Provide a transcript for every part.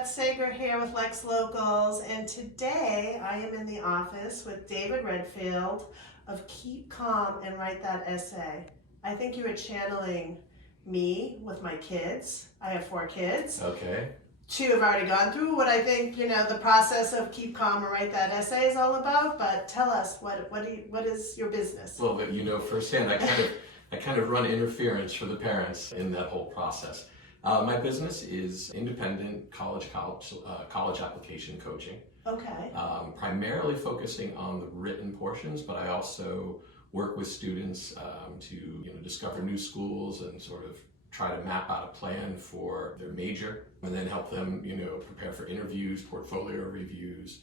Beth Sager here with Lex Locals, and today I am in the office with David Redfield of Keep Calm and Write That Essay. I think you were channeling me with my kids. I have 4 kids. Okay. 2 have already gone through what I think, the process of Keep Calm and Write That Essay is all about, but tell us, what is your business? Well, but firsthand, I kind of run interference for the parents in that whole process. My business is independent college application coaching. Okay. Primarily focusing on the written portions, but I also work with students to discover new schools and sort of try to map out a plan for their major, and then help them prepare for interviews, portfolio reviews,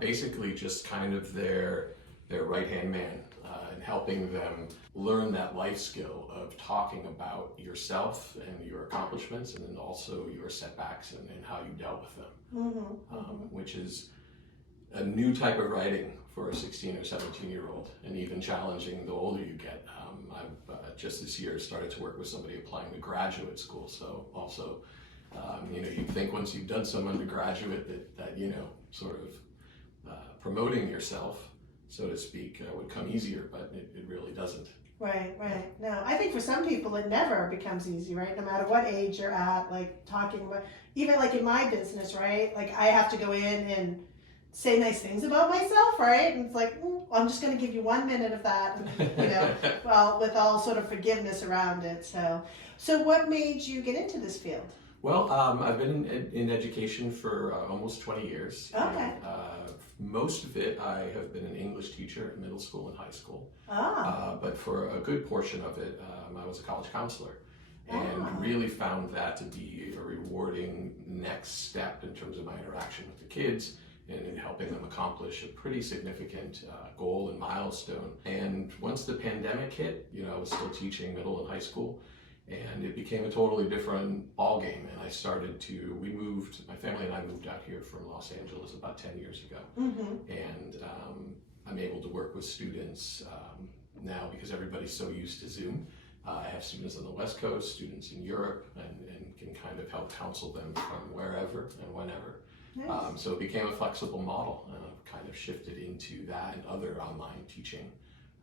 basically just kind of their right-hand man, and helping them learn that life skill of talking about yourself and your accomplishments, and then also your setbacks and how you dealt with them, which is a new type of writing for a 16 or 17-year-old, and even challenging the older you get. I've just this year started to work with somebody applying to graduate school, so also you think once you've done some undergraduate that sort of promoting yourself, so to speak, would come easier, but it really doesn't. Right. No, I think for some people it never becomes easy, right? No matter what age you're at, like talking about, even like in my business, right? Like I have to go in and say nice things about myself, right? And it's like, I'm just going to give you 1 minute of that, and, well, with all sort of forgiveness around it. So what made you get into this field? Well, I've been in education for almost 20 years. Okay. And, most of it, I have been an English teacher in middle school and high school. But for a good portion of it, I was a college counselor, and really found that to be a rewarding next step in terms of my interaction with the kids and in helping them accomplish a pretty significant goal and milestone. And once the pandemic hit, I was still teaching middle and high school, and it became a totally different ballgame. And my family and I moved out here from Los Angeles about 10 years ago. And I'm able to work with students now because everybody's so used to Zoom. I have students on the West Coast, students in Europe, and can kind of help counsel them from wherever and whenever. Nice. So it became a flexible model, and I've kind of shifted into that and other online teaching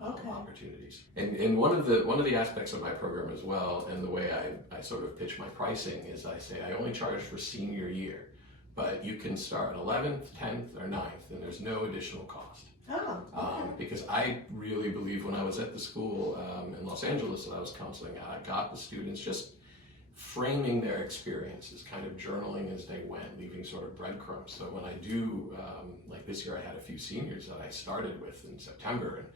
opportunities. And one of the aspects of my program as well, and the way I sort of pitch my pricing, is I say I only charge for senior year, but you can start 11th, 10th, or 9th, and there's no additional cost. Because I really believe when I was at the school in Los Angeles that I was counseling at, I got the students just framing their experiences, kind of journaling as they went, leaving sort of breadcrumbs. So when I do, like this year I had a few seniors that I started with in September, and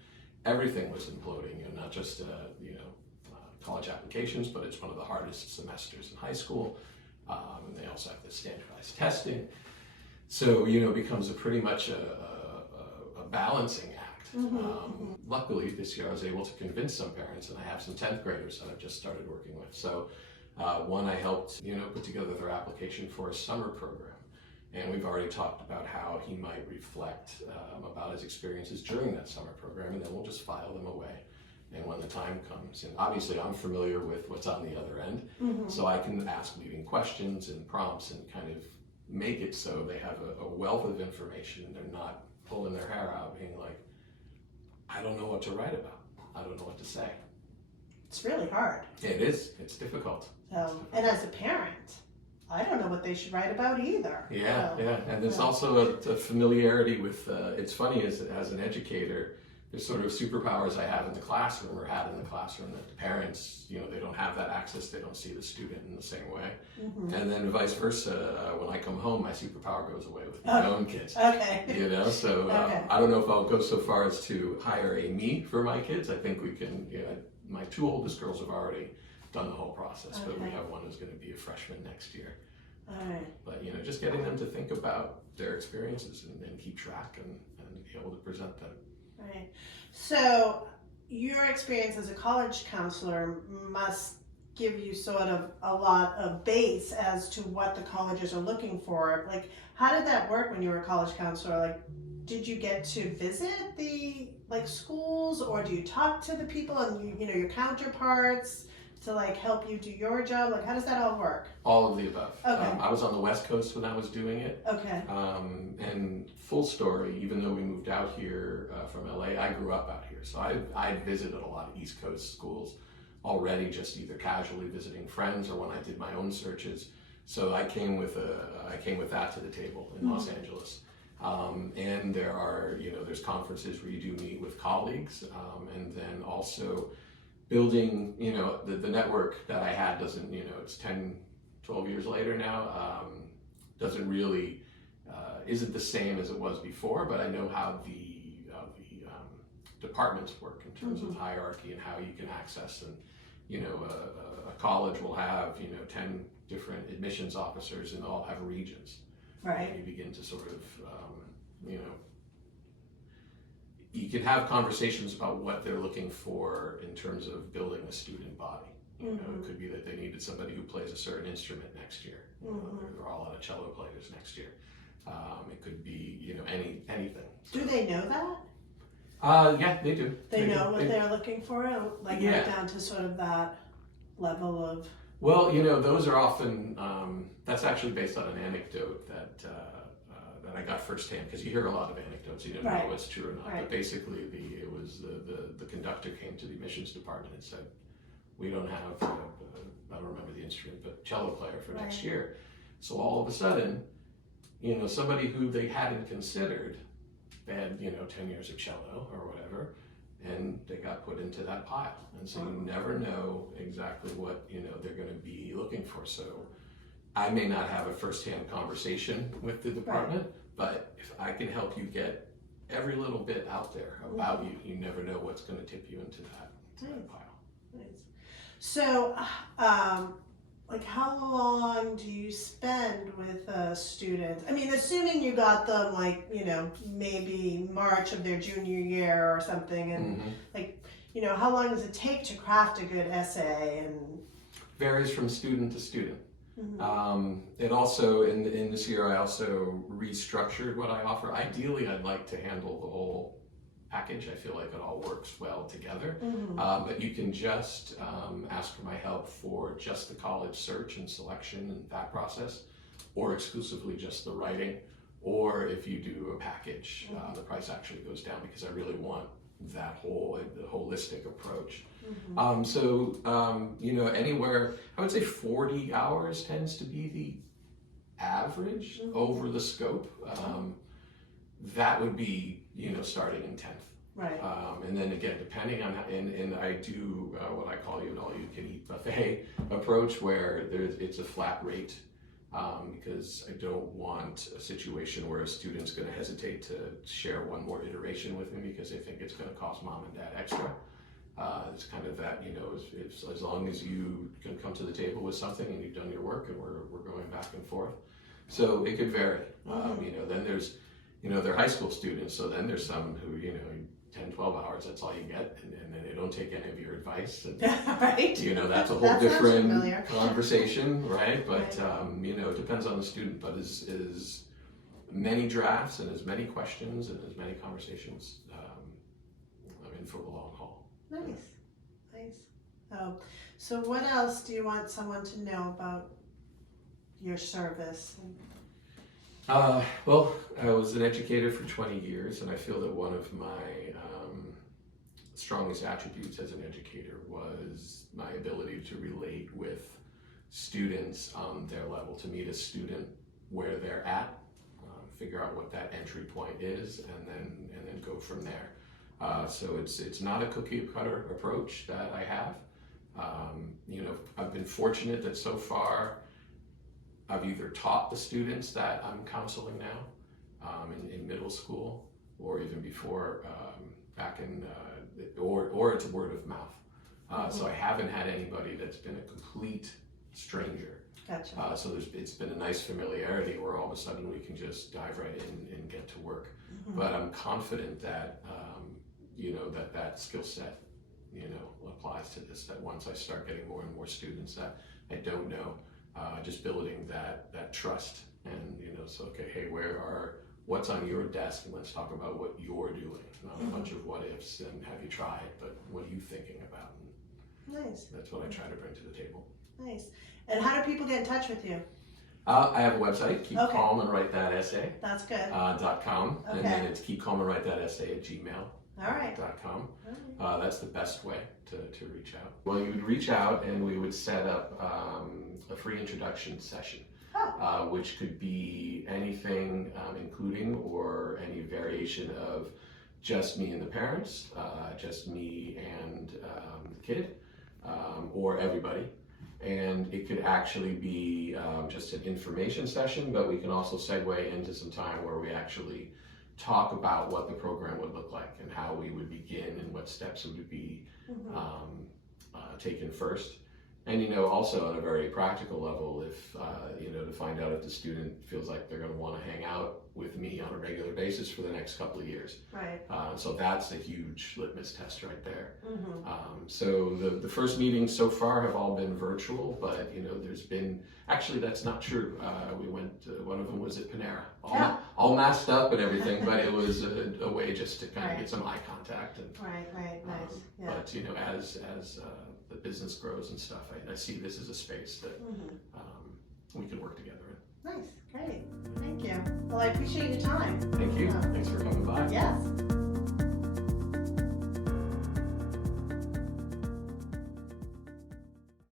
everything was imploding, not just college applications, but it's one of the hardest semesters in high school. And they also have the standardized testing. So, it becomes pretty much a balancing act. Luckily, this year I was able to convince some parents, and I have some 10th graders that I've just started working with. So one, I helped, put together their application for a summer program. And we've already talked about how he might reflect about his experiences during that summer program, and then we'll just file them away. And when the time comes, and obviously I'm familiar with what's on the other end, so I can ask leading questions and prompts and kind of make it so they have a wealth of information, and they're not pulling their hair out being like, I don't know what to write about. I don't know what to say. It's really hard. It is. It's difficult. And as a parent, I don't know what they should write about either. Yeah. And there's also a familiarity with, it's funny as an educator, there's sort of superpowers I have in the classroom or had in the classroom that the parents, they don't have that access. They don't see the student in the same way. And then vice versa, when I come home, my superpower goes away with my own kids. Okay. So I don't know if I'll go so far as to hire a me for my kids. I think we can, my 2 oldest girls have already done the whole process, but we have one who's going to be a freshman next year. All right. But just getting them to think about their experiences and keep track and be able to present them. Right. So your experience as a college counselor must give you sort of a lot of base as to what the colleges are looking for. Like, how did that work when you were a college counselor? Like, did you get to visit the schools, or do you talk to the people and your counterparts? to like help you do your job? Like, how does that all work? All of the above. Okay. I was on the West Coast when I was doing it. Okay. And full story, even though we moved out here from LA, I grew up out here. So I visited a lot of East Coast schools already, just either casually visiting friends or when I did my own searches. So I came with that to the table in Los Angeles. And there are, there's conferences where you do meet with colleagues, and then also building, the network that I had doesn't, it's 10, 12 years later now, doesn't really, isn't the same as it was before, but I know how the departments work in terms of hierarchy and how you can access, and, a college will have, 10 different admissions officers and all have regions. Right. And you begin to sort of, you can have conversations about what they're looking for in terms of building a student body. It could be that they needed somebody who plays a certain instrument next year. There are a lot of cello players next year. It could be, anything. Do they know that? Yeah, they do. They know what they're looking for, like right down to sort of that level of. Well, those are often, that's actually based on an anecdote that I got firsthand, because you hear a lot of anecdotes, you don't know what's true or not. Right. But basically, the conductor came to the admissions department and said, "We don't have, I don't remember the instrument, but cello player for next year." So all of a sudden, somebody who they hadn't considered, they had 10 years of cello or whatever, and they got put into that pile. And so you never know exactly what they're going to be looking for. So I may not have a first-hand conversation with the department, but if I can help you get every little bit out there about you, you never know what's going to tip you into that pile. Nice. So, like, how long do you spend with students? I mean, assuming you got them, like, maybe March of their junior year or something, and how long does it take to craft a good essay? And varies from student to student. And also in this year, I also restructured what I offer. Ideally, I'd like to handle the whole package. I feel like it all works well together. But you can just ask for my help for just the college search and selection and that process, or exclusively just the writing. Or if you do a package, the price actually goes down, because I really want that the holistic approach. Anywhere, I would say 40 hours tends to be the average over the scope. That would be, starting in 10th. Right. And then again, depending on, and I do what I call an all-you-can-eat buffet approach, where it's a flat rate, because I don't want a situation where a student's going to hesitate to share one more iteration with me because they think it's going to cost mom and dad extra. It's kind of that, as long as you can come to the table with something and you've done your work, and we're going back and forth. So it could vary. Then there's, they're high school students, so then there's some who, 10, 12 hours, that's all you get, and then they don't take any of your advice. And, right. That's a whole different conversation, right? But, it depends on the student, but as many drafts and as many questions and as many conversations, I'm in for the long haul. Nice. Oh, so what else do you want someone to know about your service? Well, I was an educator for 20 years, and I feel that one of my strongest attributes as an educator was my ability to relate with students on their level, to meet a student where they're at, figure out what that entry point is, and then go from there. So it's not a cookie cutter approach that I have. I've been fortunate that so far I've either taught the students that I'm counseling now in middle school, or even before, back in, or it's word of mouth. So I haven't had anybody that's been a complete stranger. Gotcha. So it's been a nice familiarity where all of a sudden we can just dive right in and get to work. But I'm confident that, that skill set, applies to this, that once I start getting more and more students that I don't know, just building that trust, and so okay, hey, what's on your desk, and let's talk about what you're doing, not a bunch of what ifs and have you tried, but what are you thinking about? Nice. That's what I try to bring to the table. Nice. And how do people get in touch with you? I have a website, keep Okay. calm and write that essay. That's good. .com, Okay. and then it's keep calm and write that essay at gmail.com. All right. That's the best way to reach out. Well, you would reach out and we would set up a free introduction session, which could be anything, including or any variation of just me and the parents, just me and the kid, or everybody. And it could actually be just an information session, but we can also segue into some time where we actually talk about what the program would look like and how we would begin and what steps would be taken first. And also on a very practical level, if to find out if the student feels like they're going to want to hang out with me on a regular basis for the next couple of years. Right. So that's a huge litmus test right there. So the first meetings so far have all been virtual, but there's been, actually that's not true. We went, one of them was at Panera, all masked up and everything, but it was a way just to kind of get some eye contact. And, Right, nice. Yeah. But as the business grows and stuff, I see this as a space that we can work together in. Nice, great. Thank you. Well, I appreciate your time. Thank you. Thanks for coming by.